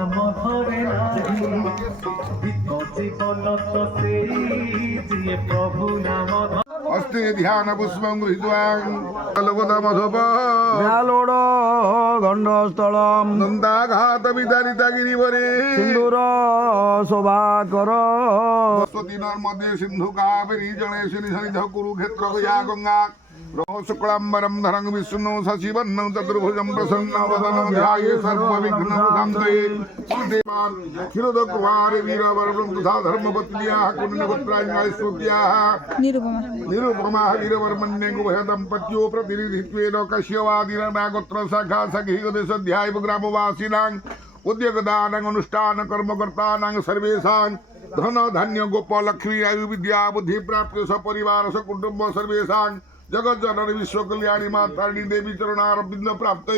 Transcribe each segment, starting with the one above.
नाम धरे नाही जीवन तो से प्रभु नाम अस्ते ध्यान पुष्पं गृहीत्वा न्यालोड दंडस्थलम नंदाघात विदारिता गिरिवरे सिंदूर शोभाकर बसती नर्मदे सिंधु कावेरी जनेश निसनिध कुरुक्षेत्र गया गंगा शुक्लांबरम धरंग विष्णु शशिवर्णं चतुर्भुजं प्रसन्न वदनं ध्याये सर्वविघ्नोपशान्तये श्रीदेवान् क्षीरोदकुमार वीरवर्णं तथा धर्मपत्न्याः कुण्डगोत्राङ्गाः स्तुत्याः निरुपमा वीरवर्मण्ये गुभयदम्पत्यो प्रतिनिधित्वेन कश्यवादिनागोत्र शाखा सखी देशोऽध्याय ग्रामवासिनां उद्योगदानां अनुष्ठान कर्मकर्तानां सर्वेषां धन धान्य गोप लक्ष्मी आयु विद्या बुद्धि प्राप्त सपरिवार सकुटुंब सर्वेषां जगत जननी विश्व कल्याणी मातारिणी देवी चरणारविंद प्राप्त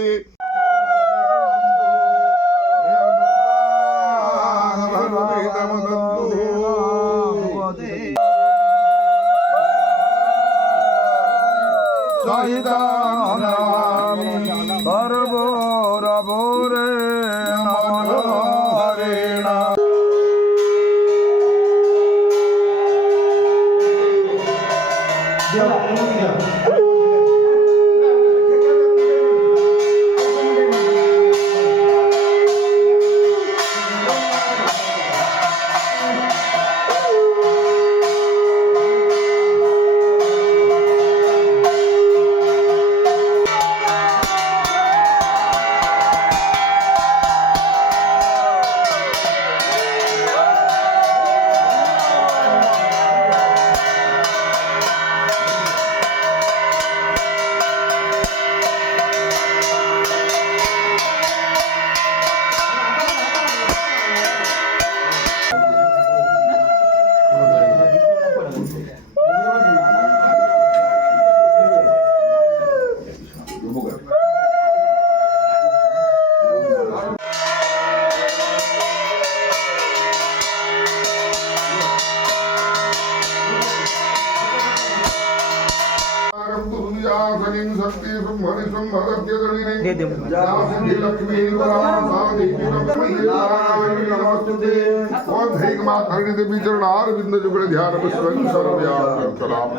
देवी चरणारविंद जुगल ध्यान पुष्पं सर्वव्यापकं सलाम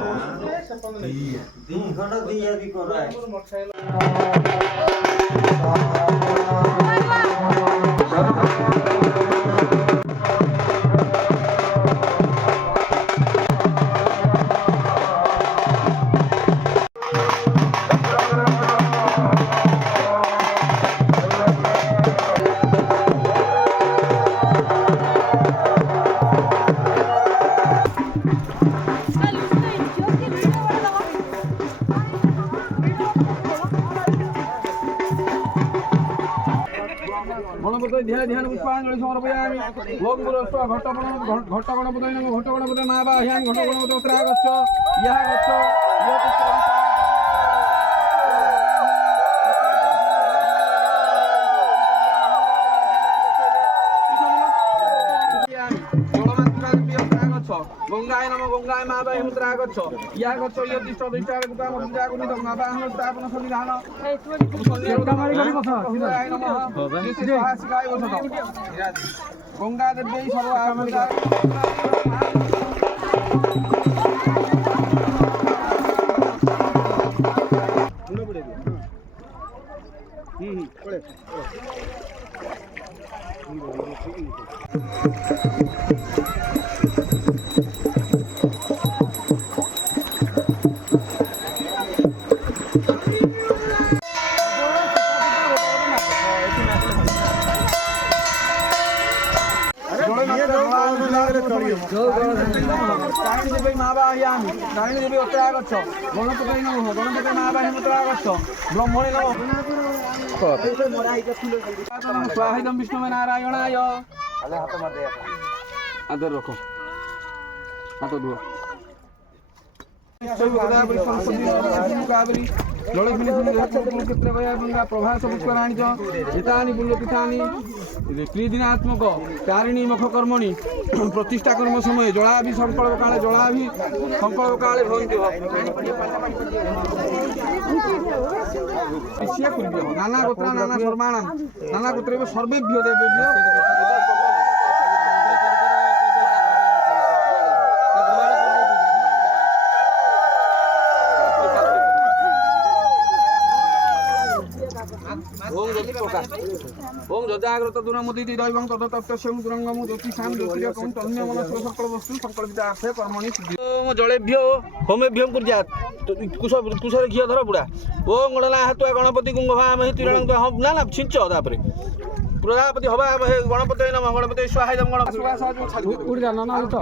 ध्यान पुष्पांजलि समर्पयामि ओम गुरुस्व घट्टगणपतये नमः घट्टगणपतये महाबाह्यां घट्टगणपतये उत्तरागच्छ यः गच्छ गंगाय नमः गंगाय महाबाह्य उत्तरागच्छ यः गच्छ यदिष्ट दिष्टागुता मध्यागुनि धर्मबाहन स्थापन संविधान गंगा देवी सर्व नारायण देवी उत्तरागच्छ गणपतये नमः गणपतये महाबाह्य उत्तरागच्छ ब्रह्मणे नमः स्वाहिदं विष्णुवे नारायणाय आदर रखो हाथ धुओ प्रभास पुष्कराणि एतानि पुण्यपीठानि त्रिदिनात्मक चारिणी मख कर्मणि प्रतिष्ठा कर्म समय जलाभि संकल्प काले भवन्ति शिष्य कुलभ्यो नाना गोत्र नाना सर्वाणाम नाना गोत्रेभ्यो सर्वेभ्यो देवेभ्यो ओम जजाग्रत दुरामुदिति दैवं तदतप्तस्यं दुरंगम ज्योतिषां ज्योतिरकं तन्मे मनसो सकल वस्तु संकल्पिता अर्थे कर्मणि सिद्धि ओम जलेभ्यो होमेभ्यं कुर्यात् कुशर घिय धर बुडा ओम गणना हातुआ गणपति कुंभभामहि तिरणं हम ना ना छिंच तापरे प्रजापति हवा गणपति नमः गणपति स्वाहायं गणपति स्वाहा छाडी उड़ जाना ना तो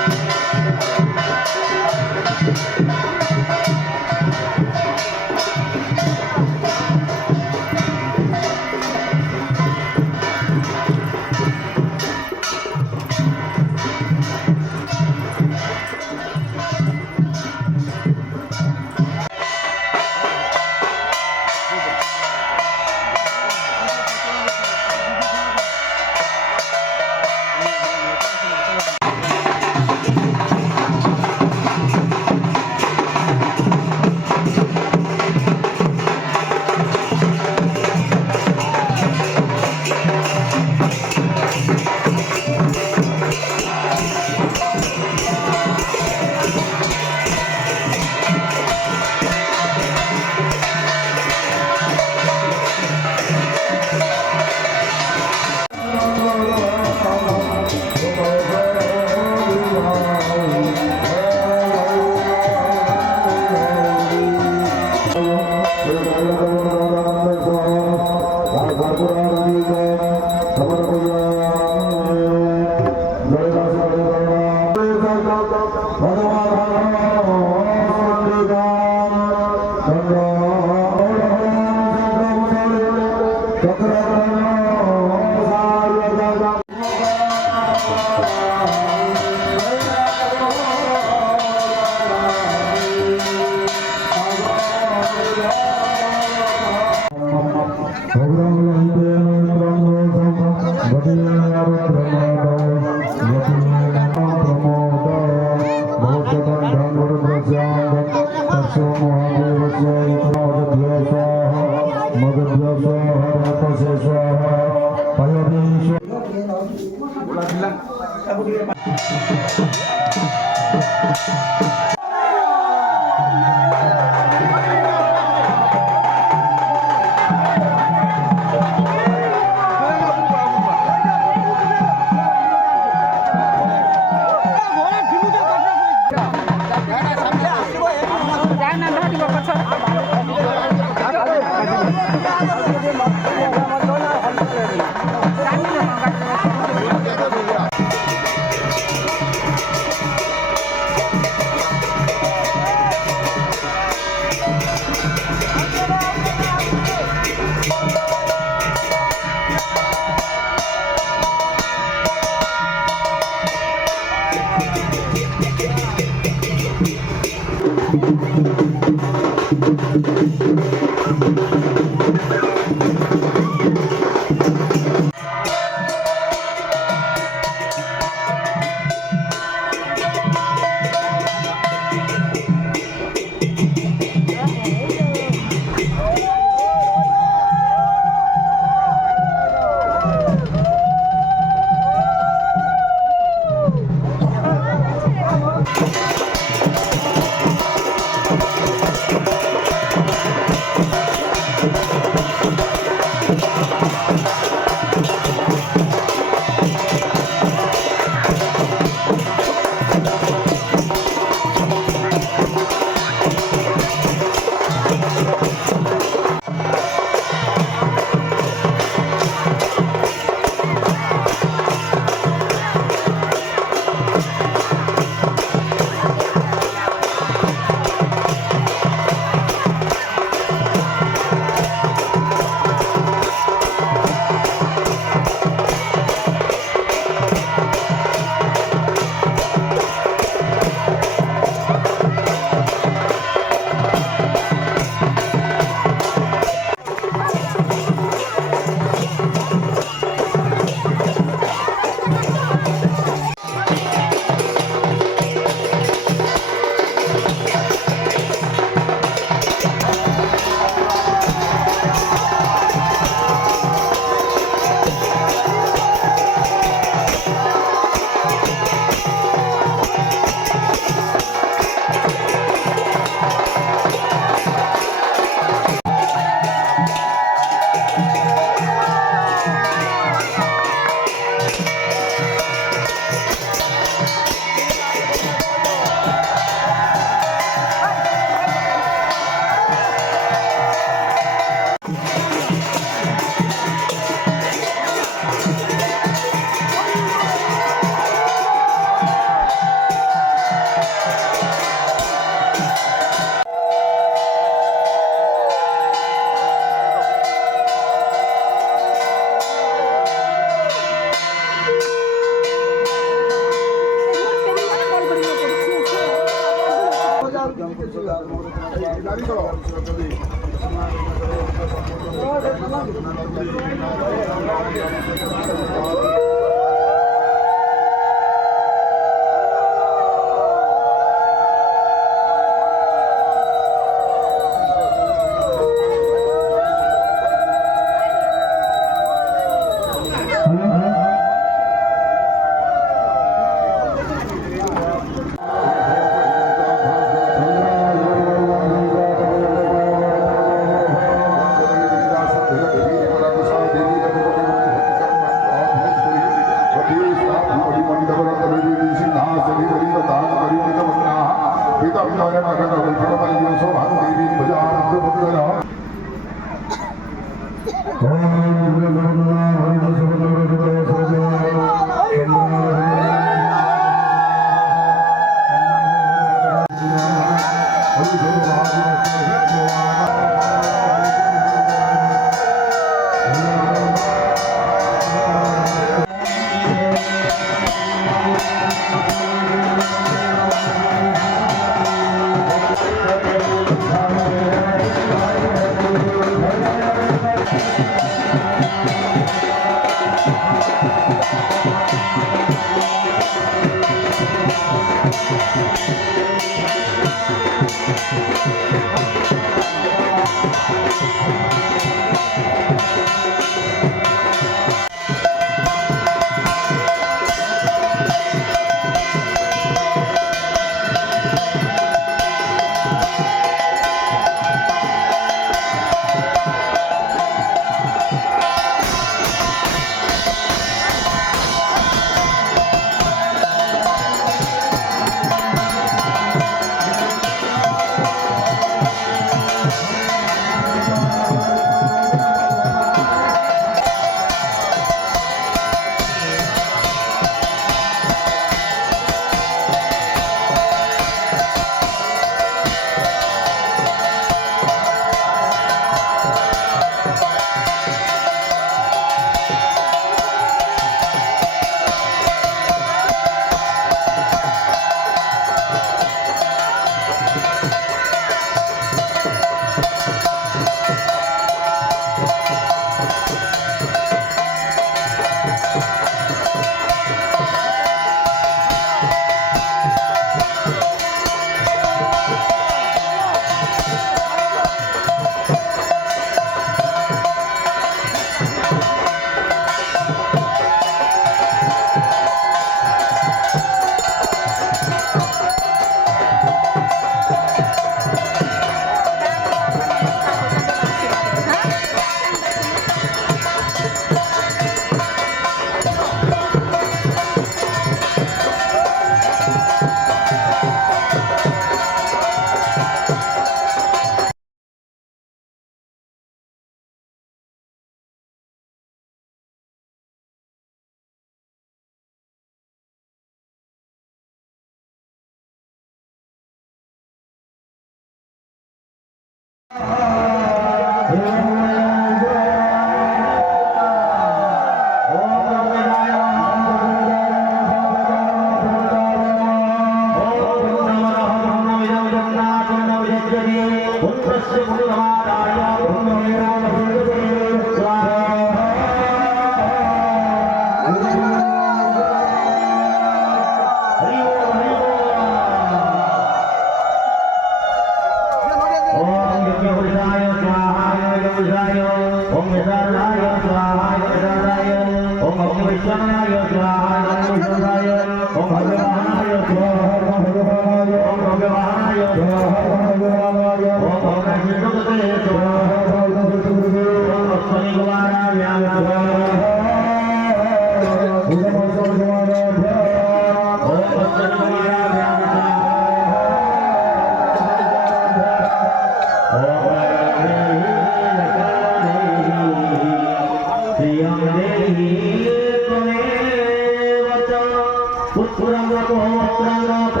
Putra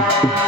Swami